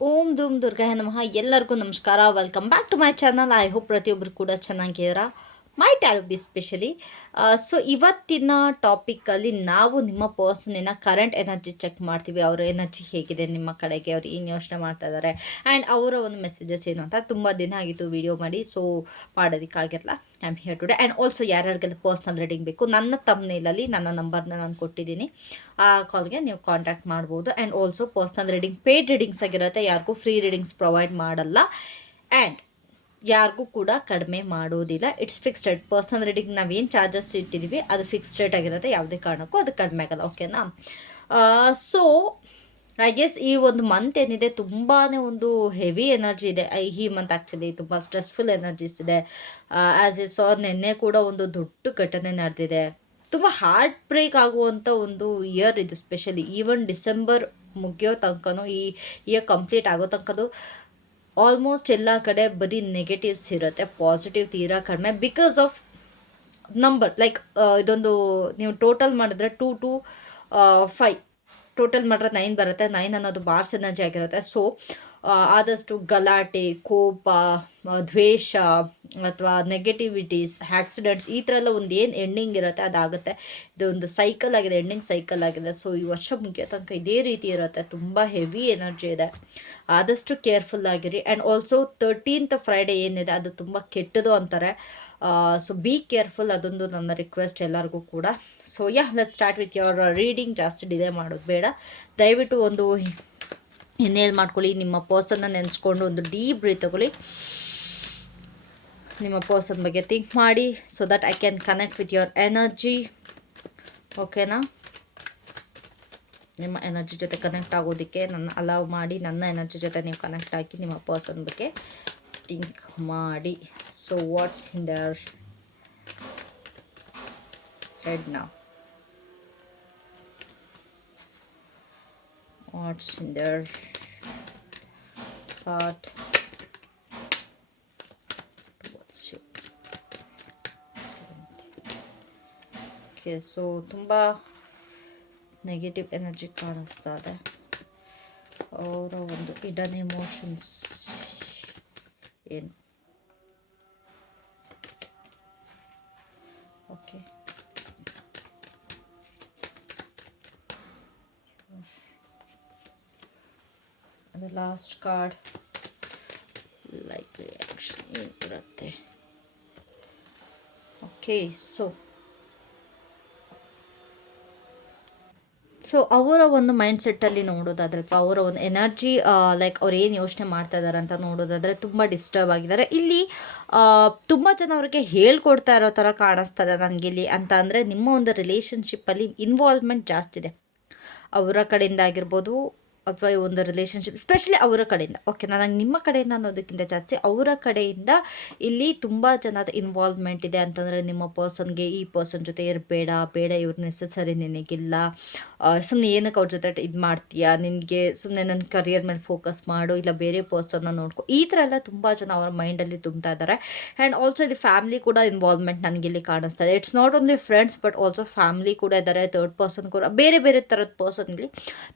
ಓಂ ಧೂಮ್ ದುರ್ಗಾಯ ನಮಃ. ಎಲ್ಲರಿಗೂ ನಮಸ್ಕಾರ. Welcome back to my channel I hope ಪ್ರತಿಯೊಬ್ಬರು ಕೂಡ ಚೆನ್ನಾಗಿದ್ದೀರಾ? My tarot be especially so ಇವತ್ತಿನ ಟಾಪಿಕ್ಕಲ್ಲಿ ನಾವು ನಿಮ್ಮ ಪರ್ಸನಿನ ಕರೆಂಟ್ ಎನರ್ಜಿ ಚೆಕ್ ಮಾಡ್ತೀವಿ. ಅವ್ರ ಎನರ್ಜಿ ಹೇಗಿದೆ ನಿಮ್ಮ ಕಡೆಗೆ, ಅವ್ರು ಏನು ಯೋಚನೆ ಮಾಡ್ತಾ ಇದ್ದಾರೆ ಆ್ಯಂಡ್ ಅವರ ಒಂದು ಮೆಸೇಜಸ್ ಏನು ಅಂತ ತುಂಬ ದಿನ ಆಗಿತ್ತು ವಿಡಿಯೋ ಮಾಡಿ so ಮಾಡೋದಕ್ಕಾಗಿರಲ್ಲ I am here today and also ಯಾರ್ಯಾರಿಗೆಲ್ಲ personal reading ಬೇಕು, ನನ್ನ ತಮ್ಮನೇಲಲ್ಲಿ ನನ್ನ ನಂಬರ್ನ ನಾನು ಕೊಟ್ಟಿದ್ದೀನಿ. ಆ ಕಾಲ್ಗೆ ನೀವು ಕಾಂಟ್ಯಾಕ್ಟ್ ಮಾಡ್ಬೋದು and also personal reading paid readings ಆಗಿರುತ್ತೆ, ಯಾರಿಗೂ ಫ್ರೀ ರೀಡಿಂಗ್ಸ್ ಪ್ರೊವೈಡ್ ಮಾಡಲ್ಲ. ಆ್ಯಂಡ್ ಯಾರಿಗೂ ಕೂಡ ಕಡಿಮೆ ಮಾಡೋದಿಲ್ಲ. ಇಟ್ಸ್ ಫಿಕ್ಸ್ಡ್ ರೇಟ್ ಪರ್ಸ್ನಲ್ ನಾವು ಏನು ಚಾರ್ಜಸ್ ಇಟ್ಟಿದ್ದೀವಿ ಅದು ಫಿಕ್ಸ್ಡ್ ರೇಟ್ ಆಗಿರುತ್ತೆ, ಯಾವುದೇ ಕಾರಣಕ್ಕೂ ಅದು ಕಡಿಮೆ ಆಗಲ್ಲ. ಓಕೆನಾ ಸೊ ಐ ಗೆಸ್ ಈ ಒಂದು ಮಂತ್ ಏನಿದೆ ತುಂಬಾ ಒಂದು ಹೆವಿ ಎನರ್ಜಿ ಇದೆ. ಈ ಮಂತ್ ಆ್ಯಕ್ಚುಲಿ ತುಂಬ ಸ್ಟ್ರೆಸ್ಫುಲ್ ಎನರ್ಜೀಸ್ ಇದೆ. ಆ್ಯಸ್ ಎ ಸೊ ನಿನ್ನೆ ಕೂಡ ಒಂದು ದೊಡ್ಡ ಘಟನೆ ನಡೆದಿದೆ. ತುಂಬ ಹಾರ್ಟ್ ಬ್ರೇಕ್ ಆಗುವಂಥ ಒಂದು ಇಯರ್ ಇದು ಸ್ಪೆಷಲಿ ಈವನ್ ಡಿಸೆಂಬರ್ ಮುಗಿಯೋ ತನಕನೂ ಈ ಇಯರ್ ಕಂಪ್ಲೀಟ್ ಆಗೋ ತನಕನೂ ಆಲ್ಮೋಸ್ಟ್ ಎಲ್ಲ ಕಡೆ ಬರೀ ನೆಗೆಟಿವ್ಸ್ ಇರುತ್ತೆ ಪಾಸಿಟಿವ್ ತೀರಾ ಕಡಿಮೆ ಬಿಕಾಸ್ ಆಫ್ ನಂಬರ್ ಲೈಕ್ ಇದೊಂದು ನೀವು ಟೋಟಲ್ ಮಾಡಿದ್ರೆ ಟೂ ಟು ಫೈ ಟೋಟಲ್ ಮಾಡಿದ್ರೆ ನೈನ್ ಬರುತ್ತೆ. ನೈನ್ ಅನ್ನೋದು ಬಾರ್ಸ್ ಎನರ್ಜಿ ಆಗಿರುತ್ತೆ. ಸೊ ಆದಷ್ಟು ಗಲಾಟೆ, ಕೋಪ ದ್ವೇಷ ಅಥವಾ ನೆಗೆಟಿವಿಟೀಸ್ ಆ್ಯಕ್ಸಿಡೆಂಟ್ಸ್ ಈ ಥರ ಎಲ್ಲ ಒಂದು ಏನು ಎಂಡಿಂಗ್ ಇರುತ್ತೆ ಅದಾಗುತ್ತೆ. ಇದೊಂದು ಸೈಕಲ್ ಆಗಿದೆ ಎಂಡಿಂಗ್ ಸೈಕಲ್ ಆಗಿದೆ. ಸೊ ಈ ವರ್ಷ ಮುಖ್ಯ ತನಕ ಇದೇ ರೀತಿ ಇರುತ್ತೆ. ತುಂಬ ಹೆವಿ ಎನರ್ಜಿ ಇದೆ. ಆದಷ್ಟು ಕೇರ್ಫುಲ್ ಆಗಿರಿ. ಆ್ಯಂಡ್ ಆಲ್ಸೋ ತರ್ಟೀನ್ತ್ ಫ್ರೈಡೇ ಏನಿದೆ, ಅದು ತುಂಬ ಕೆಟ್ಟದು ಅಂತಾರೆ. ಸೊ ಬಿ ಕೇರ್ಫುಲ್ ಅದೊಂದು ನನ್ನ ರಿಕ್ವೆಸ್ಟ್ ಎಲ್ಲರಿಗೂ ಕೂಡ. So ya let start with your reading ಜಾಸ್ತಿ ಡಿಲೇ ಮಾಡೋದು ಬೇಡ. ದಯವಿಟ್ಟು ಒಂದು ಇನ್ನೇನು ಮಾಡ್ಕೊಳ್ಳಿ. ನಿಮ್ಮ ಪರ್ಸನ್ನ ನೆನೆಸ್ಕೊಂಡು ಒಂದು ಡೀಪ್ ಬ್ರೀತ್ ತಗೊಳ್ಳಿ. ನಿಮ್ಮ ಪರ್ಸನ್ ಬಗ್ಗೆ ಥಿಂಕ್ ಮಾಡಿ so that I can connect with your energy ಓಕೆನಾ ನಿಮ್ಮ ಎನರ್ಜಿ ಜೊತೆ ಕನೆಕ್ಟ್ ಆಗೋದಕ್ಕೆ ನನ್ನ ಅಲೌ ಮಾಡಿ, ನನ್ನ ಎನರ್ಜಿ ಜೊತೆ ನೀವು ಕನೆಕ್ಟ್ ಆಗಿ ನಿಮ್ಮ ಪರ್ಸನ್ ಬಗ್ಗೆ ಥಿಂಕ್ ಮಾಡಿ. So what's in their heart ನಾವು what's in their heart towards you. Okay so ತುಂಬ ನೆಗೆಟಿವ್ ಎನರ್ಜಿ ಕಾಣಿಸ್ತಾ ಇದೆ ಅವರ ಒಂದು ಇಡನ್ ಎಮೋಷನ್ಸ್ ಏನು Okay. And the last card, like reaction. Okay, so so ಅವರ ಒಂದು ಮೈಂಡ್ ಸೆಟ್ಟಲ್ಲಿ ನೋಡೋದಾದ್ರೆ ಅಥವಾ ಅವರ ಒಂದು ಎನರ್ಜಿ ಲೈಕ್ ಅವ್ರು ಏನು ಯೋಚನೆ ಮಾಡ್ತಾ ಇದ್ದಾರೆ ಅಂತ ನೋಡೋದಾದ್ರೆ ತುಂಬ ಡಿಸ್ಟರ್ಬ್ ಆಗಿದ್ದಾರೆ. ಇಲ್ಲಿ ತುಂಬ ಜನ ಅವ್ರಿಗೆ ಹೇಳ್ಕೊಡ್ತಾ ಇರೋ ಥರ ಕಾಣಿಸ್ತದೆ ನನಗಿಲ್ಲಿ ಅಂತ ಅಂದರೆ ನಿಮ್ಮ ಒಂದು ರಿಲೇಷನ್ಶಿಪ್ಪಲ್ಲಿ ಇನ್ವಾಲ್ವ್ಮೆಂಟ್ ಜಾಸ್ತಿ ಇದೆ. ಅವರ ಕಡೆಯಿಂದ ಆಗಿರ್ಬೋದು ಅಥವಾ ಈ ಒಂದು ರಿಲೇಷನ್ಶಿಪ್ ಸ್ಪೆಷಲಿ ಅವರ ಕಡೆಯಿಂದ. ಓಕೆ ನನಗೆ ನಿಮ್ಮ ಕಡೆಯಿಂದ ಅನ್ನೋದಕ್ಕಿಂತ ಜಾಸ್ತಿ ಅವರ ಕಡೆಯಿಂದ ಇಲ್ಲಿ ತುಂಬ ಜನದ ಇನ್ವಾಲ್ವ್ಮೆಂಟ್ ಇದೆ ಅಂತಂದರೆ ನಿಮ್ಮ ಪರ್ಸನ್ಗೆ ಈ ಪರ್ಸನ್ ಜೊತೆ ಇರಬೇಡ, ಬೇಡ, ಇವ್ರ ನೆಸೆಸರಿ ನಿನಗಿಲ್ಲ. ಸುಮ್ಮನೆ ಏನಕ್ಕೆ ಅವ್ರ ಜೊತೆ ಇದು ಮಾಡ್ತೀಯಾ? ನಿನಗೆ ಸುಮ್ಮನೆ ನನ್ನ ಕರಿಯರ್ ಮೇಲೆ ಫೋಕಸ್ ಮಾಡು, ಇಲ್ಲ ಬೇರೆ ಪರ್ಸನ್ನ ನೋಡ್ಕೊ. ಈ ಥರ ಎಲ್ಲ ತುಂಬ ಜನ ಅವರ ಮೈಂಡಲ್ಲಿ ತುಂಬ್ತಾ ಇದ್ದಾರೆ ಆ್ಯಂಡ್ ಆಲ್ಸೋ ಇದು ಫ್ಯಾಮಿಲಿ ಕೂಡ ಇನ್ವಾಲ್ವ್ಮೆಂಟ್ ಇಲ್ಲಿ ಕಾಣಿಸ್ತಾ ಇದೆ. It's not only friends but also family ಕೂಡ ಇದ್ದಾರೆ ಥರ್ಡ್ ಪರ್ಸನ್ ಕೂಡ, ಬೇರೆ ಬೇರೆ ಥರದ ಪರ್ಸನ್ ಇಲ್ಲಿ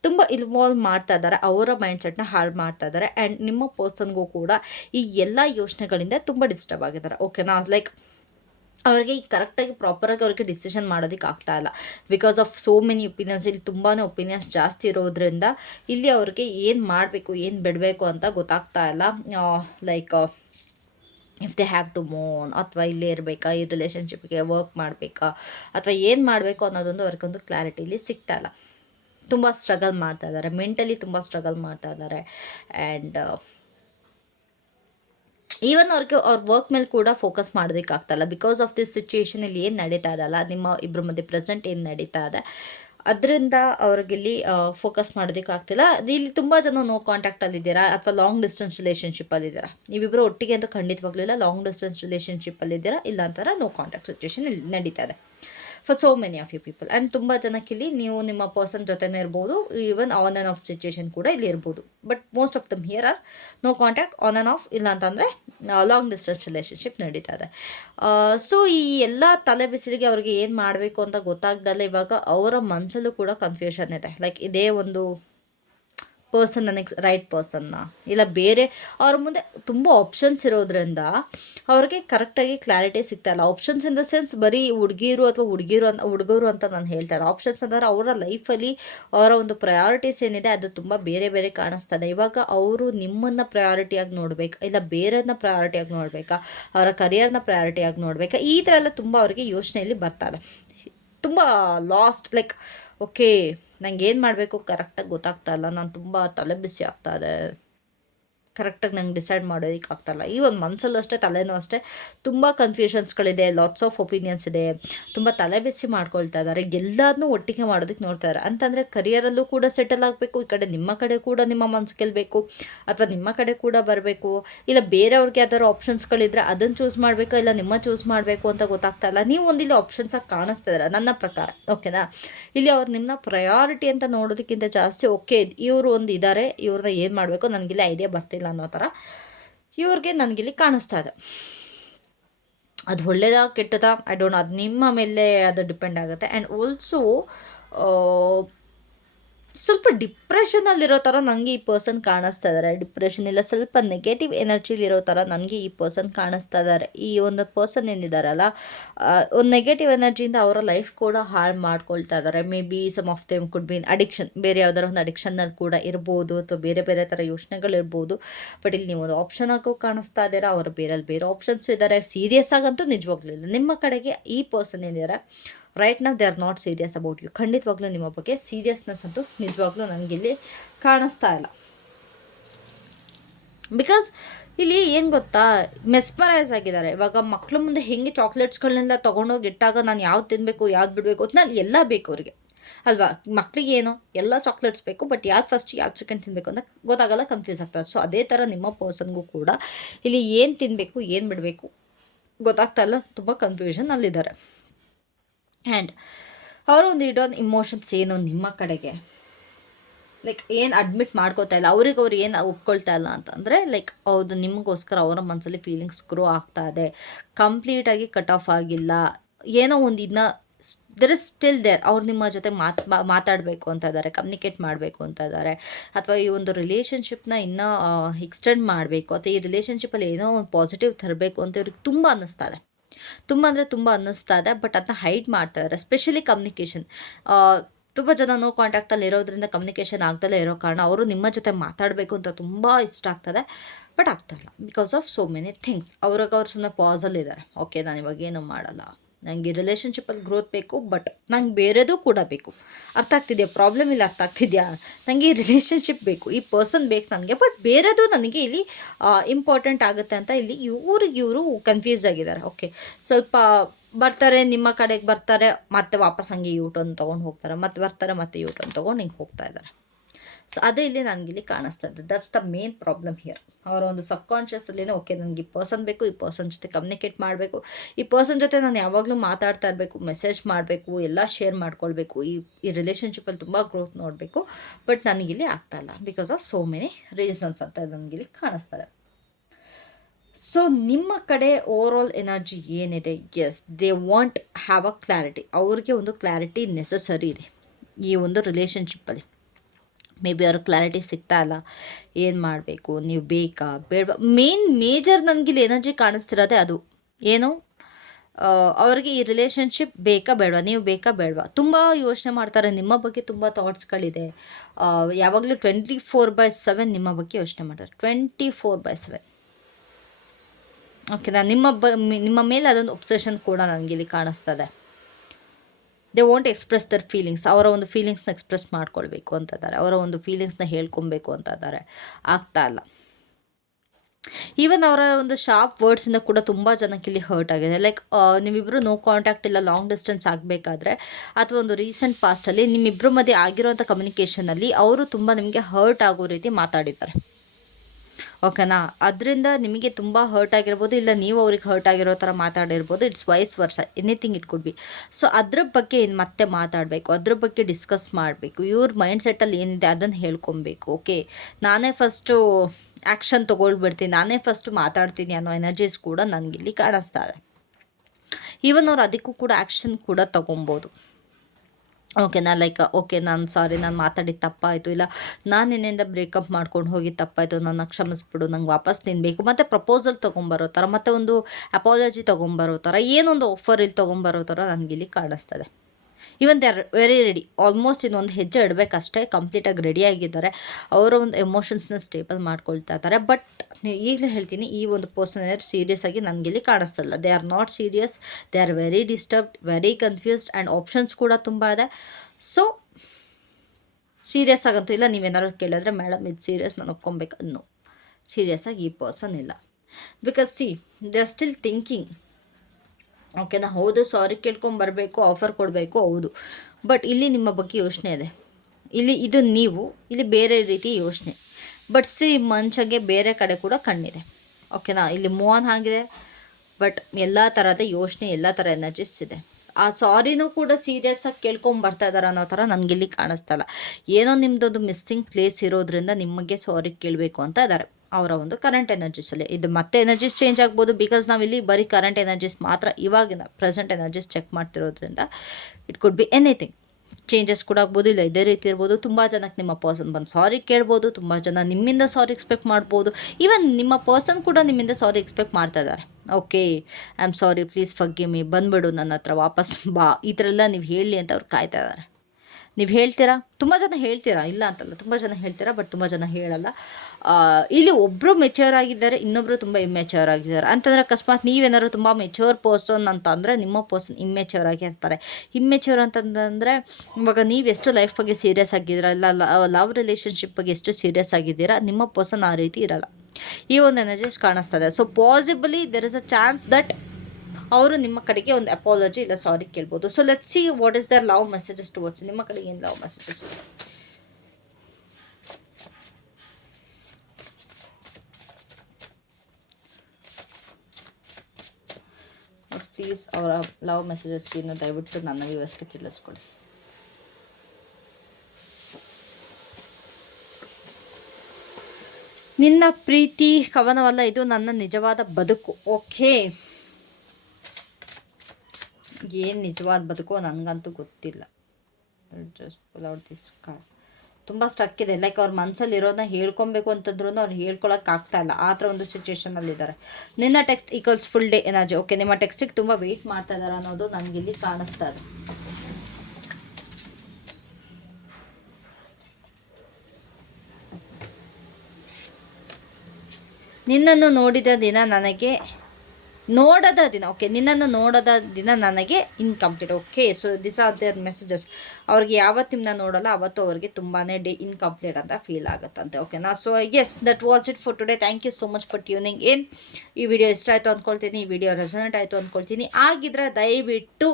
ತುಂಬ ಇನ್ವಾಲ್ವ್ ಮಾಡ್ತಾ ಇದ್ದಾರೆ, ಅವರ ಮೈಂಡ್ಸೆಟ್ನ ಹಾಳು ಮಾಡ್ತಾ ಇದ್ದಾರೆ. ಆ್ಯಂಡ್ ನಿಮ್ಮ ಪರ್ಸನ್ಗೂ ಕೂಡ ಈ ಎಲ್ಲ ಯೋಚನೆಗಳಿಂದ ತುಂಬ ಡಿಸ್ಟರ್ಬ್ ಆಗಿದ್ದಾರೆ. ಓಕೆನಾ ಲೈಕ್ ಅವರಿಗೆ ಕರೆಕ್ಟಾಗಿ ಪ್ರಾಪರಾಗಿ ಅವ್ರಿಗೆ ಡಿಸಿಷನ್ ಮಾಡೋದಕ್ಕೆ ಆಗ್ತಾ ಇಲ್ಲ. Because of so many opinions ಇಲ್ಲಿ ತುಂಬಾ ಒಪಿನಿಯನ್ಸ್ ಜಾಸ್ತಿ ಇರೋದ್ರಿಂದ ಇಲ್ಲಿ ಅವ್ರಿಗೆ ಏನು ಮಾಡಬೇಕು, ಏನು ಬಿಡಬೇಕು ಅಂತ ಗೊತ್ತಾಗ್ತಾ ಇಲ್ಲ. Like if they have to move on ಅಥವಾ ಇಲ್ಲೇ ಇರಬೇಕಾ, ಈ ರಿಲೇಷನ್ಶಿಪ್ಗೆ ವರ್ಕ್ ಮಾಡಬೇಕಾ ಅಥವಾ ಏನು ಮಾಡಬೇಕು ಅನ್ನೋದೊಂದು ಅವ್ರಿಗೊಂದು ಕ್ಲಾರಿಟಿ ಇಲ್ಲಿ ಸಿಗ್ತಾ ಇಲ್ಲ. ತುಂಬ ಸ್ಟ್ರಗಲ್ ಮಾಡ್ತಾ ಇದ್ದಾರೆ ಮೆಂಟಲಿ ತುಂಬ ಸ್ಟ್ರಗಲ್ ಮಾಡ್ತಾ ಇದ್ದಾರೆ ಆ್ಯಂಡ್ ಈವನ್ ಅವ್ರಿಗೆ ಅವ್ರ ವರ್ಕ್ ಮೇಲೆ ಕೂಡ ಫೋಕಸ್ ಮಾಡೋದಕ್ಕಾಗ್ತಾಯಿಲ್ಲ ಬಿಕಾಸ್ ಆಫ್ ದಿಸ್ ಸಿಚುಯೇಷನಲ್ಲಿ ಏನು ನಡೀತಾ ಇದಲ್ಲ ನಿಮ್ಮ ಇಬ್ಬರ ಮಧ್ಯೆ ಪ್ರೆಸೆಂಟ್ ಏನು ನಡೀತಾ ಇದೆ, ಅದರಿಂದ ಅವ್ರಿಗಿಲ್ಲಿ ಫೋಕಸ್ ಮಾಡೋದಕ್ಕಾಗ್ತಿಲ್ಲ ಇಲ್ಲಿ. ತುಂಬ ಜನ ನೋ ಕಾಂಟ್ಯಾಕ್ಟಲ್ಲಿದ್ದೀರಾ ಅಥವಾ ಲಾಂಗ್ ಡಿಸ್ಟೆನ್ಸ್ ರಿಲೇಷನ್ಶಿಪ್ಪಲ್ಲಿದ್ದೀರಾ ನೀವಿಬ್ಬರು ಒಟ್ಟಿಗೆ ಅಂತ ಖಂಡಿತವಾಗ್ಲೂ ಇಲ್ಲ ಲಾಂಗ್ ಡಿಸ್ಟೆನ್ಸ್ ರಿಲೇಷನ್ಶಿಪ್ಪಲ್ಲಿದ್ದೀರಾ ಇಲ್ಲ ಅಂತಾರೆ ನೋ ಕಾಂಟ್ಯಾಕ್ಟ್ ಸಿಚುಯೇಷನ್ ಇಲ್ಲಿ ನಡೀತಾ ಇದೆ. For so many of you people and ತುಂಬ ಜನಕ್ಕಿಲ್ಲಿ ನೀವು ನಿಮ್ಮ ಪರ್ಸನ್ ಜೊತೆನೇ ಇರ್ಬೋದು even on and off situation ಕೂಡ ಇಲ್ಲಿ ಇರ್ಬೋದು but most of them here are no contact on and off ಇಲ್ಲ ಅಂತಂದರೆ ಲಾಂಗ್ ಡಿಸ್ಟೆನ್ಸ್ ರಿಲೇಷನ್ಶಿಪ್ ನಡೀತಾ ಇದೆ ಸೊ ಈ ಎಲ್ಲ ತಲೆ ಬಿಸಿಲಿಗೆ ಅವ್ರಿಗೆ ಏನು ಮಾಡಬೇಕು ಅಂತ ಗೊತ್ತಾಗ್ದಲ್ಲ ಇವಾಗ ಅವರ ಮನಸ್ಸಲ್ಲೂ ಕೂಡ ಕನ್ಫ್ಯೂಷನ್ ಇದೆ. ಲೈಕ್ ಇದೇ ಒಂದು ಪರ್ಸನ್ ನನಗೆ ರೈಟ್ ಪರ್ಸನ್ನ ಇಲ್ಲ, ಬೇರೆ ಅವ್ರ ಮುಂದೆ ತುಂಬ ಆಪ್ಷನ್ಸ್ ಇರೋದ್ರಿಂದ ಅವ್ರಿಗೆ ಕರೆಕ್ಟಾಗಿ ಕ್ಲಾರಿಟಿ ಸಿಗ್ತಾ ಇಲ್ಲ. ಆಪ್ಷನ್ಸ್ ಇನ್ ದ ಸೆನ್ಸ್ ಬರೀ ಹುಡುಗಿರು ಅಥವಾ ಹುಡುಗಿರು ಅಂತ ಹುಡುಗರು ಅಂತ ನಾನು ಹೇಳ್ತಾ ಇಲ್ಲ. ಆಪ್ಷನ್ಸ್ ಅಂದರೆ ಅವರ ಲೈಫಲ್ಲಿ ಅವರ ಒಂದು ಪ್ರಯಾರಿಟೀಸ್ ಏನಿದೆ ಅದು ತುಂಬ ಬೇರೆ ಬೇರೆ ಕಾಣಿಸ್ತದೆ ಇವಾಗ ಅವರು ನಿಮ್ಮನ್ನು ಪ್ರಯಾರಿಟಿಯಾಗಿ ನೋಡಬೇಕಾ, ಇಲ್ಲ ಬೇರೆಯನ್ನ ಪ್ರಯಾರಿಟಿಯಾಗಿ ನೋಡಬೇಕಾ, ಅವರ ಕರಿಯರ್ನ ಪ್ರಯಾರಿಟಿಯಾಗಿ ನೋಡಬೇಕಾ, ಈ ಥರ ಎಲ್ಲ ತುಂಬ ಅವರಿಗೆ ಯೋಚನೆಯಲ್ಲಿ ಬರ್ತಾರೆ ತುಂಬ ಲಾಸ್ಟ್ ಲೈಕ್ ಓಕೆ ನಂಗೆ ಏನು ಮಾಡಬೇಕು ಕರೆಕ್ಟಾಗಿ ಗೊತ್ತಾಗ್ತಾ ಇಲ್ಲ. ನಾನು ತುಂಬ ತಲೆಬಿಸಿ ಆಗ್ತಾ ಇದೆ. ಕರೆಕ್ಟಾಗಿ ನಂಗೆ ಡಿಸೈಡ್ ಮಾಡೋದಕ್ಕೆ ಆಗ್ತಾಯಿಲ್ಲ. ಈ ಒಂದು ಮನಸ್ಸಲ್ಲೂ ಅಷ್ಟೇ, ತಲೆನೂ ಅಷ್ಟೇ ತುಂಬ ಕನ್ಫ್ಯೂಷನ್ಸ್ಗಳಿದೆ ಲಾಟ್ಸ್ ಆಫ್ ಒಪಿನಿಯನ್ಸ್ ಇದೆ, ತುಂಬ ತಲೆ ಬಿಸಿ ಮಾಡ್ಕೊಳ್ತಾ ಇದ್ದಾರೆ ಎಲ್ಲದನ್ನೂ ಒಟ್ಟಿಗೆ ಮಾಡೋದಕ್ಕೆ ನೋಡ್ತಾ ಇದ್ದಾರೆ. ಅಂತಂದರೆ ಕರಿಯರಲ್ಲೂ ಕೂಡ ಸೆಟಲ್ ಆಗಬೇಕು, ಈ ಕಡೆ ನಿಮ್ಮ ಕಡೆ ಕೂಡ ನಿಮ್ಮ ಮನಸ್ಸು ಗೆಲ್ಲಬೇಕು ಅಥವಾ ನಿಮ್ಮ ಕಡೆ ಕೂಡ ಬರಬೇಕು, ಇಲ್ಲ ಬೇರೆಯವ್ರಿಗೆ ಯಾವ್ದಾದ್ರು ಆಪ್ಷನ್ಸ್ಗಳಿದ್ರೆ ಅದನ್ನು ಚೂಸ್ ಮಾಡಬೇಕು, ಇಲ್ಲ ನಿಮ್ಮ ಚೂಸ್ ಮಾಡಬೇಕು ಅಂತ ಗೊತ್ತಾಗ್ತಾ ಇಲ್ಲ. ನೀವು ಒಂದಿಲ್ಲಿ ಆಪ್ಷನ್ಸಾಗಿ ಕಾಣಿಸ್ತಾ ಇದ್ದಾರೆ, ನನ್ನ ಪ್ರಕಾರ ಓಕೆನಾ ಇಲ್ಲಿ ಅವ್ರು ನಿಮ್ಮನ್ನ ಪ್ರಯಾರಿಟಿ ಅಂತ ನೋಡೋದಕ್ಕಿಂತ ಜಾಸ್ತಿ ಓಕೆ ಇವರು ಒಂದು ಇದ್ದಾರೆ ಇವ್ರನ್ನ ಏನು ಮಾಡಬೇಕು, ನನಗಿಲ್ಲಿ ಐಡಿಯಾ ಬರ್ತಿಲ್ಲ ಅನ್ನೋ ಥರ ಇವ್ರಿಗೆ ನನಗಿಲ್ಲಿ ಕಾಣಿಸ್ತಾ ಇದೆ. ಅದು ಒಳ್ಳೇದಾ ಕೆಟ್ಟದಾ? ಐ ಡೋಂಟ್ ಅದು ನಿಮ್ಮ ಮೇಲೆ ಅದು ಡಿಪೆಂಡ್ ಆಗುತ್ತೆ. ಆ್ಯಂಡ್ ಆಲ್ಸೋ ಸ್ವಲ್ಪ ಡಿಪ್ರೆಷನಲ್ಲಿರೋ ಥರ ನನಗೆ ಈ ಪರ್ಸನ್ ಕಾಣಿಸ್ತಾ ಇದ್ದಾರೆ ಡಿಪ್ರೆಷನ್ ಇಲ್ಲ, ಸ್ವಲ್ಪ ನೆಗೆಟಿವ್ ಎನರ್ಜಿಲಿರೋ ಥರ ನನಗೆ ಈ ಪರ್ಸನ್ ಕಾಣಿಸ್ತಾ ಇದ್ದಾರೆ ಈ ಒಂದು ಪರ್ಸನ್ ಏನಿದ್ದಾರಲ್ಲ ಒಂದು ನೆಗೆಟಿವ್ ಎನರ್ಜಿಯಿಂದ ಅವರ ಲೈಫ್ ಕೂಡ ಹಾಳು ಮಾಡ್ಕೊಳ್ತಾ ಇದ್ದಾರೆ may be some of them could be addiction ಬೇರೆ ಯಾವ್ದಾರ ಒಂದು ಅಡಿಕ್ಷನ್ನಲ್ಲಿ ಕೂಡ ಇರ್ಬೋದು ಅಥವಾ ಬೇರೆ ಬೇರೆ ಥರ ಯೋಚನೆಗಳಿರ್ಬೋದು ಬಟ್ ಇಲ್ಲಿ ನೀವು ಒಂದು ಆಪ್ಷನ್ ಆಗೋ ಕಾಣಿಸ್ತಾ ಇದ್ದೀರಾ, ಅವರು ಬೇರೆ ಬೇರೆ ಆಪ್ಷನ್ಸ್ ಇದ್ದಾರೆ ಸೀರಿಯಸ್ ಆಗಂತೂ ನಿಜವಾಗ್ಲೂ ಇಲ್ಲ. ನಿಮ್ಮ ಕಡೆಗೆ ಈ ಪರ್ಸನ್ ಏನಿದ್ದಾರೆ ರೈಟ್ ನಾವು they are not serious about you ಖಂಡಿತವಾಗ್ಲೂ ನಿಮ್ಮ ಬಗ್ಗೆ ಸೀರಿಯಸ್ನೆಸ್ ಅಂತೂ ನಿಜವಾಗ್ಲೂ ನನಗಿಲ್ಲಿ ಕಾಣಿಸ್ತಾ ಇಲ್ಲ. ಬಿಕಾಸ್ ಇಲ್ಲಿ ಏನು ಗೊತ್ತಾ ಮೆಸ್ಪರೈಸ್ ಆಗಿದ್ದಾರೆ. ಇವಾಗ ಮಕ್ಕಳ ಮುಂದೆ ಹೆಂಗೆ ಚಾಕ್ಲೇಟ್ಸ್ಗಳನ್ನೆಲ್ಲ ತೊಗೊಂಡೋಗಿ ಇಟ್ಟಾಗ ನಾನು ಯಾವ್ದು ತಿನ್ನಬೇಕು ಯಾವ್ದು ಬಿಡಬೇಕು ನಾನು ಎಲ್ಲ ಬೇಕು ಅವರಿಗೆ. ಅಲ್ವಾ? ಮಕ್ಕಳಿಗೆ ಏನು? ಎಲ್ಲ ಚಾಕ್ಲೇಟ್ಸ್ ಬೇಕು ಬಟ್ ಯಾವ್ದು ಫಸ್ಟ್ ಯಾವ್ದು ಸೆಕೆಂಡ್ ತಿನ್ನಬೇಕು ಅಂತ ಗೊತ್ತಾಗಲ್ಲ ಕನ್ಫ್ಯೂಸ್ ಆಗ್ತಾರೆ. ಸೊ ಅದೇ ಥರ ನಿಮ್ಮ ಪರ್ಸನ್ಗೂ ಕೂಡ ಇಲ್ಲಿ ಏನು ತಿನ್ನಬೇಕು ಏನು ಬಿಡಬೇಕು ಗೊತ್ತಾಗ್ತಾ ಇಲ್ಲ, ತುಂಬ ಕನ್ಫ್ಯೂಷನ್ ಅಲ್ಲಿದ್ದಾರೆ. ಆ್ಯಂಡ್ ಅವರು ಒಂದು ಇಡೋದು ಇಮೋಷನ್ಸ್ ಏನು ನಿಮ್ಮ ಕಡೆಗೆ? ಲೈಕ್ ಏನು ಅಡ್ಮಿಟ್ ಮಾಡ್ಕೋತಾ ಇಲ್ಲ? ಅವ್ರಿಗೆ ಅವ್ರು ಏನು ಒಪ್ಕೊಳ್ತಾ ಇಲ್ಲ ಅಂತಂದರೆ ಲೈಕ್ ಹೌದು, ನಿಮಗೋಸ್ಕರ ಅವರ ಮನಸ್ಸಲ್ಲಿ ಫೀಲಿಂಗ್ಸ್ ಗ್ರೋ ಆಗ್ತಾ ಇದೆ. ಕಂಪ್ಲೀಟಾಗಿ ಕಟ್ ಆಫ್ ಆಗಿಲ್ಲ. ಏನೋ ಒಂದು ಇದನ್ನ ದರ್ ಇಸ್ ಸ್ಟಿಲ್ ದೇರ್ ಅವ್ರು ನಿಮ್ಮ ಜೊತೆ ಮಾತು ಮಾತಾಡಬೇಕು ಅಂತ ಇದ್ದಾರೆ ಕಮ್ಯುನಿಕೇಟ್ ಮಾಡಬೇಕು ಅಂತ ಇದ್ದಾರೆ ಅಥವಾ ಈ ಒಂದು ರಿಲೇಷನ್ಶಿಪ್ನ ಇನ್ನೂ ಎಕ್ಸ್ಟೆಂಡ್ ಮಾಡಬೇಕು. ಅಥವಾ ಈ ರಿಲೇಷನ್ಶಿಪ್ಪಲ್ಲಿ ಏನೋ ಒಂದು ಪಾಸಿಟಿವ್ ತರಬೇಕು ಅಂತ ಇವ್ರಿಗೆ ತುಂಬ ಅನ್ನಿಸ್ತಾ ಇದೆ. ತುಂಬ ಅಂದರೆ ತುಂಬ ಅನ್ನಿಸ್ತಾ ಇದೆ ಬಟ್ ಅದನ್ನ ಹೈಡ್ ಮಾಡ್ತಾ ಇದ್ದಾರೆ ಸ್ಪೆಷಲಿ ಕಮ್ಯುನಿಕೇಷನ್ ತುಂಬ ಜನ ನೋ ಕಾಂಟ್ಯಾಕ್ಟಲ್ಲಿ ಇರೋದ್ರಿಂದ ಕಮ್ಯುನಿಕೇಷನ್ ಆಗ್ದಲೇ ಇರೋ ಕಾರಣ ಅವರು ನಿಮ್ಮ ಜೊತೆ ಮಾತಾಡಬೇಕು ಅಂತ ತುಂಬ ಇಷ್ಟ ಆಗ್ತದೆ ಬಟ್ ಆಗ್ತಾಯಿಲ್ಲ because of so many things ಅವ್ರಿಗೆ ಅವ್ರು ಸುಮ್ಮನೆ ಪಾಸಲ್ಲಿದ್ದಾರೆ ಓಕೆ ನಾನು ಇವಾಗ ಏನೂ ಮಾಡಲ್ಲ. ನನಗೆ ರಿಲೇಷನ್ಶಿಪ್ಪಲ್ಲಿ ಗ್ರೋತ್ ಬೇಕು ಬಟ್ ನಂಗೆ ಬೇರೆದು ಕೂಡ ಬೇಕು. ಅರ್ಥ ಆಗ್ತಿದೆಯಾ? ಪ್ರಾಬ್ಲಮ್ ಇಲ್ಲ, ಅರ್ಥ ಆಗ್ತಿದೆಯಾ? ನನಗೆ ರಿಲೇಷನ್ಶಿಪ್ ಬೇಕು, ಈ ಪರ್ಸನ್ ಬೇಕು ನನಗೆ ಬಟ್ ಬೇರೆದು ನನಗೆ ಇಲ್ಲಿ ಇಂಪಾರ್ಟೆಂಟ್ ಆಗುತ್ತೆ ಅಂತ ಇಲ್ಲಿ ಇವ್ರಿಗೆ ಇವರು ಕನ್ಫ್ಯೂಸ್ ಆಗಿದ್ದಾರೆ. ಓಕೆ ಸ್ವಲ್ಪ ಬರ್ತಾರೆ, ನಿಮ್ಮ ಕಡೆಗೆ ಬರ್ತಾರೆ, ಮತ್ತೆ ವಾಪಸ್ ಹಂಗೆ ಯೂಟರ್ನ್ ತೊಗೊಂಡು ಹೋಗ್ತಾರೆ, ಮತ್ತೆ ಬರ್ತಾರೆ, ಮತ್ತೆ ಯೂಟರ್ನ್ ತೊಗೊಂಡು ಹಿಂಗೆ ಹೋಗ್ತಾ ಇದ್ದಾರೆ. ಸೊ ಅದೇ ಇಲ್ಲಿ ನನಗಿಲ್ಲಿ ಕಾಣಿಸ್ತಾ ಇದೆ that's the main problem here ಅವರ ಒಂದು ಸಬ್ ಓಕೆ ನನಗೆ ಈ ಪರ್ಸನ್ ಬೇಕು, ಈ ಪರ್ಸನ್ ಜೊತೆ ಕಮ್ಯುನಿಕೇಟ್ ಮಾಡಬೇಕು. ಈ ಪರ್ಸನ್ ಜೊತೆ ನಾನು ಯಾವಾಗಲೂ ಮಾತಾಡ್ತಾ ಇರಬೇಕು ಮೆಸೇಜ್ ಮಾಡಬೇಕು, ಎಲ್ಲ ಶೇರ್ ಮಾಡ್ಕೊಳ್ಬೇಕು. ಈ ಈ ರಿಲೇಷನ್ಶಿಪ್ಪಲ್ಲಿ ತುಂಬ ಗ್ರೋತ್ ನೋಡಬೇಕು. ಬಟ್ ನನಗಿಲ್ಲಿ ಇಲ್ಲ because of so many reasons ಅಂತ ನನಗಿಲ್ಲಿ ಕಾಣಿಸ್ತಾ ಇದೆ ಸೊ ನಿಮ್ಮ ಕಡೆ ಓವರ್ ಆಲ್ ಎನರ್ಜಿ ಏನಿದೆ? Yes they want have a clarity ಅವ್ರಿಗೆ ಒಂದು ಕ್ಲಾರಿಟಿ ನೆಸಸರಿ ಇದೆ ಈ ಒಂದು ರಿಲೇಷನ್ಶಿಪ್ಪಲ್ಲಿ ಮೇ ಬಿ ಅವ್ರಿಗೆ ಕ್ಲಾರಿಟಿ ಸಿಗ್ತಾ ಇಲ್ಲ. ಏನು ಮಾಡಬೇಕು? ನೀವು ಬೇಕಾ? ಬೇಡ ಮೇನ್ ಮೇಜರ್ ನನಗಿಲ್ಲಿ ಎನರ್ಜಿ ಕಾಣಿಸ್ತಿರೋದೆ ಅದು. ಏನು? ಅವರಿಗೆ ಈ ರಿಲೇಷನ್ಶಿಪ್ ಬೇಕಾ ಬೇಡವಾ? ನೀವು ಬೇಕಾ ಬೇಡವಾ? ತುಂಬ ಯೋಚನೆ ಮಾಡ್ತಾರೆ. ನಿಮ್ಮ ಬಗ್ಗೆ ತುಂಬ ಥಾಟ್ಸ್ಗಳಿದೆ ಯಾವಾಗಲೂ ಟ್ವೆಂಟಿ ಫೋರ್ ಬೈ ಸೆವೆನ್ ನಿಮ್ಮ ಬಗ್ಗೆ ಯೋಚನೆ ಮಾಡ್ತಾರೆ. ಟ್ವೆಂಟಿ ಫೋರ್ ಬೈ ಸೆವೆನ್ ಓಕೆನಾ ನಿಮ್ಮ ಬ, ನಿಮ್ಮ ಮೇಲೆ ಅದೊಂದು ಒಬ್ಸೆಷನ್ ಕೂಡ ನನಗಿಲ್ಲಿ ಕಾಣಿಸ್ತದೆ. They want express their feelings ಅವರ ಒಂದು ಫೀಲಿಂಗ್ಸ್ನ ಎಕ್ಸ್ಪ್ರೆಸ್ ಮಾಡ್ಕೊಳ್ಬೇಕು ಅಂತ ಇದ್ದಾರೆ. ಅವರ ಒಂದು ಫೀಲಿಂಗ್ಸ್ನ ಹೇಳ್ಕೊಬೇಕು ಅಂತ ಇದ್ದಾರೆ. ಆಗ್ತಾ ಇಲ್ಲ. ಈವನ್ ಅವರ ಒಂದು ಶಾರ್ಪ್ ವರ್ಡ್ಸಿಂದ ಕೂಡ ತುಂಬ ಜನಕ್ಕೆ ಇಲ್ಲಿ ಹರ್ಟ್ ಆಗಿದೆ. ಲೈಕ್ ನಿಮ್ಮಿಬ್ಬರು ನೋ ಕಾಂಟ್ಯಾಕ್ಟ್ ಇಲ್ಲ ಲಾಂಗ್ ಡಿಸ್ಟೆನ್ಸ್ ಆಗಬೇಕಾದ್ರೆ ಅಥವಾ ಒಂದು ರೀಸೆಂಟ್ ಪಾಸ್ಟಲ್ಲಿ ನಿಮ್ಮಿಬ್ಬರ ಮಧ್ಯೆ ಆಗಿರೋಂಥ ಕಮ್ಯುನಿಕೇಷನಲ್ಲಿ ಅವರು ತುಂಬ ನಿಮಗೆ ಹರ್ಟ್ ಆಗೋ ರೀತಿ ಮಾತಾಡಿದ್ದಾರೆ. ಓಕೆನಾ? ಅದರಿಂದ ನಿಮಗೆ ತುಂಬ ಹರ್ಟ್ ಆಗಿರ್ಬೋದು, ಇಲ್ಲ ನೀವು ಅವ್ರಿಗೆ ಹರ್ಟ್ ಆಗಿರೋ ಥರ ಮಾತಾಡಿರ್ಬೋದು it's vice versa anything it could be so ಅದ್ರ ಬಗ್ಗೆ ಮತ್ತೆ ಮಾತಾಡಬೇಕು? ಅದ್ರ ಬಗ್ಗೆ ಡಿಸ್ಕಸ್ ಮಾಡಬೇಕು. ಇವ್ರ ಮೈಂಡ್ ಸೆಟ್ಟಲ್ಲಿ ಏನಿದೆ ಅದನ್ನು ಹೇಳ್ಕೊಬೇಕು ಓಕೆ ನಾನೇ ಫಸ್ಟು ಆ್ಯಕ್ಷನ್ ತೊಗೊಳ್ಬಿಡ್ತೀನಿ, ನಾನೇ ಫಸ್ಟು ಮಾತಾಡ್ತೀನಿ ಅನ್ನೋ ಎನರ್ಜೀಸ್ ಕೂಡ ನನಗಿಲ್ಲಿ ಕಾಣಿಸ್ತಾ ಇದೆ. ಈವನ್ ಅವ್ರು ಅದಕ್ಕೂ ಕೂಡ ಆ್ಯಕ್ಷನ್ ಕೂಡ ತೊಗೊಬೋದು ಓಕೆನಾ ಲೈಕ್ ಓಕೆ ನಾನು ಸಾರಿ ನಾನು ಮಾತಾಡಿದ್ದು ತಪ್ಪಾಯಿತು. ಇಲ್ಲ, ನಾನು ನಿನ್ನಿಂದ ಬ್ರೇಕಪ್ ಮಾಡ್ಕೊಂಡು ಹೋಗಿ ತಪ್ಪಾಯಿತು. ನನ್ನ ಕ್ಷಮಿಸ್ಬಿಡು, ನಂಗೆ ವಾಪಸ್ ತಿನ್ನಬೇಕು ಮತ್ತು ಪ್ರಪೋಸಲ್ ತೊಗೊಂಬರೋ ಥರ ಮತ್ತು ಒಂದು ಅಪಾಲಜಿ ತೊಗೊಂಬರೋ ಥರ ಏನೊಂದು ಆಫರ್ ಇಲ್ಲಿ ತೊಗೊಂಬರೋ ಥರ ನನಗಿಲ್ಲಿ ಕಾಣಿಸ್ತದೆ. Even they are very ready almost ಇನ್ನೊಂದು ಹೆಜ್ಜೆ ಇಡಬೇಕಷ್ಟೇ ಕಂಪ್ಲೀಟಾಗಿ ರೆಡಿ ಆಗಿದ್ದಾರೆ. ಅವರ ಒಂದು ಎಮೋಷನ್ಸ್ನ ಸ್ಟೇಬಲ್ ಮಾಡ್ಕೊಳ್ತಾ ಇದ್ದಾರೆ. ಬಟ್ ಈಗಲೇ ಹೇಳ್ತೀನಿ, ಈ ಒಂದು ಪರ್ಸನ್ ಏನಾದ್ರು ಸೀರಿಯಸ್ ಆಗಿ ನನಗಿಲ್ಲಿ ಕಾಣಿಸ್ತಲ್ಲ they are not serious they are very disturbed very confused and options ಕೂಡ ತುಂಬ ಇದೆ. ಸೊ ಸೀರಿಯಸ್ ಆಗಂತೂ ಇಲ್ಲ. ನೀವೇನಾದ್ರು ಕೇಳಿದ್ರೆ, ಮೇಡಮ್, ಇದು ಸೀರಿಯಸ್ ನಾನು ಒಪ್ಕೊಬೇಕು. ಅನ್ನೋ ಸೀರಿಯಸ್ ಆಗಿ ಈ ಪರ್ಸನ್ ಇಲ್ಲ. Because see they are still thinking ಓಕೆನಾ? ಹೌದು ಸಾರಿ ಕೇಳ್ಕೊಂಬರ್ಬೇಕು ಆಫರ್ ಕೊಡಬೇಕು, ಹೌದು. ಬಟ್ ಇಲ್ಲಿ ನಿಮ್ಮ ಬಗ್ಗೆ ಯೋಚನೆ ಇದೆ. ಇಲ್ಲಿ ಇದು ನೀವು, ಇಲ್ಲಿ ಬೇರೆ ರೀತಿ ಯೋಚನೆ. ಬಟ್ ಸಿ ಮನುಷ್ಯಗೆ ಬೇರೆ ಕಡೆ ಕೂಡ ಕಣ್ಣಿದೆ. ಓಕೆನಾ? ಇಲ್ಲಿ ಮೂವ್ ಆನ್ ಆಗಿದೆ ಬಟ್ ಎಲ್ಲ ಥರದ ಯೋಚನೆ, ಎಲ್ಲ ಥರ ಎನರ್ಜಿಸ್ ಇದೆ. ಆ ಸಾರಿನೂ ಕೂಡ ಸೀರಿಯಸ್ ಆಗಿ ಕೇಳ್ಕೊಂಬರ್ತಾ ಇದ್ದಾರೆ ಅನ್ನೋ ಥರ ಇಲ್ಲಿ. ಕಾಣಿಸ್ತಲ್ಲ ಏನೋ ನಿಮ್ಮದೊಂದು ಮಿಸ್ಸಿಂಗ್ ಪ್ಲೇಸ್ ಇರೋದ್ರಿಂದ ನಿಮಗೆ ಸಾರಿ ಕೇಳಬೇಕು ಅಂತ ಇದ್ದಾರೆ ಅವರ ಒಂದು ಕರೆಂಟ್ ಎನರ್ಜೀಸಲ್ಲಿ ಇದು ಮತ್ತೆ ಎನರ್ಜೀಸ್ ಚೇಂಜ್ ಆಗ್ಬೋದು ಬಿಕಾಸ್ ನಾವಿಲ್ಲಿ ಬರೀ ಕರೆಂಟ್ ಎನರ್ಜೀಸ್ ಮಾತ್ರ ಇವಾಗಿನ present energies check ಮಾಡ್ತಿರೋದ್ರಿಂದ it could be anything changes ಕೂಡ ಆಗ್ಬೋದು, ಇಲ್ಲ ಇದೇ ರೀತಿ ಇರ್ಬೋದು. ತುಂಬ ಜನಕ್ಕೆ ನಿಮ್ಮ ಪರ್ಸನ್ ಬಂದು ಸಾರಿ ಕೇಳ್ಬೋದು, ತುಂಬ ಜನ ನಿಮ್ಮಿಂದ ಸಾರಿ ಎಕ್ಸ್ಪೆಕ್ಟ್ ಮಾಡ್ಬೋದು. ಈವನ್ ನಿಮ್ಮ ಪರ್ಸನ್ ಕೂಡ ನಿಮ್ಮಿಂದ ಸಾರಿ ಎಕ್ಸ್ಪೆಕ್ಟ್ ಮಾಡ್ತಾ ಇದ್ದಾರೆ. Okay I am sorry please forgive me ಬಂದುಬಿಡು ನನ್ನ ಹತ್ರ ವಾಪಸ್ ಬಾ. ಈ ಥರ ಎಲ್ಲ ನೀವು ಹೇಳಿ ಅಂತ ಅವ್ರು ಕಾಯ್ತಾ ಇದ್ದಾರೆ. ನೀವು ಹೇಳ್ತೀರಾ? ತುಂಬ ಜನ ಹೇಳ್ತೀರಾ? ಇಲ್ಲ ಅಂತಲ್ಲ, ತುಂಬ ಜನ ಹೇಳ್ತೀರಾ ಬಟ್ ತುಂಬ ಜನ ಹೇಳಲ್ಲ. ಇಲ್ಲಿ ಒಬ್ಬರು ಮೆಚ್ಯೂರ್ ಆಗಿದ್ದಾರೆ ಇನ್ನೊಬ್ಬರು ತುಂಬ ಇಮ್ಮೆಚ್ಯೂರ್ ಆಗಿದ್ದಾರೆ. ಅಂತಂದರೆ ಅಕಸ್ಮಾತ್ ನೀವೇನಾದ್ರು ತುಂಬ ಮೆಚ್ಯೂರ್ ಪರ್ಸನ್ ಅಂತ ಅಂದರೆ ನಿಮ್ಮ ಪರ್ಸನ್ ಇಮ್ಮೆಚ್ಯೂರ್ ಆಗಿರ್ತಾರೆ. ಇಮ್ಮೆಚ್ಯೂರ್ ಅಂತಂದರೆ ಇವಾಗ ನೀವು ಎಷ್ಟು ಲೈಫ್ ಬಗ್ಗೆ ಸೀರಿಯಸ್ ಆಗಿದ್ದೀರಾ? ಇಲ್ಲ ಲವ್ ರಿಲೇಷನ್ಶಿಪ್ ಬಗ್ಗೆ ಎಷ್ಟು ಸೀರಿಯಸ್ ಆಗಿದ್ದೀರಾ? ನಿಮ್ಮ ಪರ್ಸನ್ ಆ ರೀತಿ ಇರಲ್ಲ. ಈ ಒಂದು ಎನರ್ಜೀಸ್ ಕಾಣಿಸ್ತದೆ so possibly there is a chance that ಅವರು ನಿಮ್ಮ ಕಡೆಗೆ ಒಂದು ಅಪಾಲಜಿ ಇಲ್ಲ ಸಾರಿ ಕೇಳ್ಬೋದು. So let see what is their love messages towards ನಿಮ್ಮ ಕಡೆಗೆ ಏನು ಲವ್ ಮೆಸೇಜಸ್ ಪ್ಲೀಸ್ ಅವರ ಲವ್ ಮೆಸೇಜಸ್ ಏನು? ದಯವಿಟ್ಟು ನನ್ನ ವ್ಯವಸ್ಥೆ ತಿಳಿಸ್ಕೊಡಿ. ನಿನ್ನ ಪ್ರೀತಿ, ಕವನವಲ್ಲ, ಇದು ನನ್ನ ನಿಜವಾದ ಬದುಕು. ಓಕೆ ಏನು ನಿಜವಾದ ಬದುಕೋ ನನಗಂತೂ ಗೊತ್ತಿಲ್ಲ. Just pull out this card ತುಂಬ ಸ್ಟಕ್ ಇದೆ. ಲೈಕ್ ಅವ್ರ ಮನಸ್ಸಲ್ಲಿ ಇರೋದನ್ನ ಹೇಳ್ಕೊಬೇಕು ಅಂತಂದ್ರೂ ಅವ್ರು ಹೇಳ್ಕೊಳಕ್ಕೆ ಆಗ್ತಾ ಇಲ್ಲ. ಆ ಥರ ಒಂದು ಸಿಚುವೇಶನಲ್ಲಿದ್ದಾರೆ ನಿನ್ನ text equals full day energy. Okay ನಿಮ್ಮ ಟೆಕ್ಸ್ಟಿಗೆ ತುಂಬ ವೆಯ್ಟ್ ಮಾಡ್ತಾ ಇದ್ದಾರೆ ಅನ್ನೋದು ನನಗಿಲ್ಲಿ ಕಾಣಿಸ್ತಾ ಇದೆ. ನಿನ್ನನ್ನು ನೋಡಿದ ದಿನ ನನಗೆ ನೋಡದ ದಿನ ಓಕೆ ನಿನ್ನನ್ನು ನೋಡದ ದಿನ ನನಗೆ incomplete okay so this are there messages ಅವ್ರಿಗೆ ಯಾವತ್ತು ನಿಮ್ಮನ್ನ ನೋಡಲ್ಲ, ಅವತ್ತು ಅವ್ರಿಗೆ ತುಂಬಾ ಡೇ ಇನ್ಕಂಪ್ಲೀಟ್ ಅಂತ ಫೀಲ್ ಆಗುತ್ತಂತೆ ಓಕೆನಾ so yes that was it for today thank you so much for tuning in ಈ ವಿಡಿಯೋ ಇಷ್ಟ ಆಯಿತು ಅಂದ್ಕೊಳ್ತೀನಿ ಈ ವಿಡಿಯೋ ರೆಸನೆಂಟ್ ಆಯಿತು ಅಂದ್ಕೊಳ್ತೀನಿ ಆಗಿದ್ರೆ ದಯವಿಟ್ಟು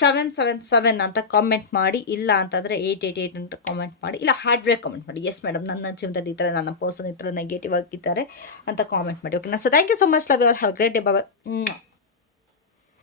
ಸೆವೆನ್ ಸೆವೆನ್ ಸೆವೆನ್ ಅಂತ ಕಾಮೆಂಟ್ ಮಾಡಿ, ಇಲ್ಲ ಅಂತಂದರೆ ಏಯ್ಟ್ ಏಯ್ಟ್ ಏಯ್ಟ್ ಅಂತ ಕಾಮೆಂಟ್ ಮಾಡಿ, ಇಲ್ಲ ಹಾರ್ಡ್ ಕಮೆಂಟ್ ಮಾಡಿ. ಎಸ್ ಮೇಡಮ್ ನನ್ನ ಜೀವನದಲ್ಲಿ ಈ ಥರ, ನನ್ನ ಪರ್ಸನ್ ಈ ಥರ ನೆಗೆಟಿವ್ ಆಗಿದ್ದಾರೆ ಅಂತ ಕಾಮೆಂಟ್ ಮಾಡಿ ಓಕೆನಾ so thank you so much love you have great day Baba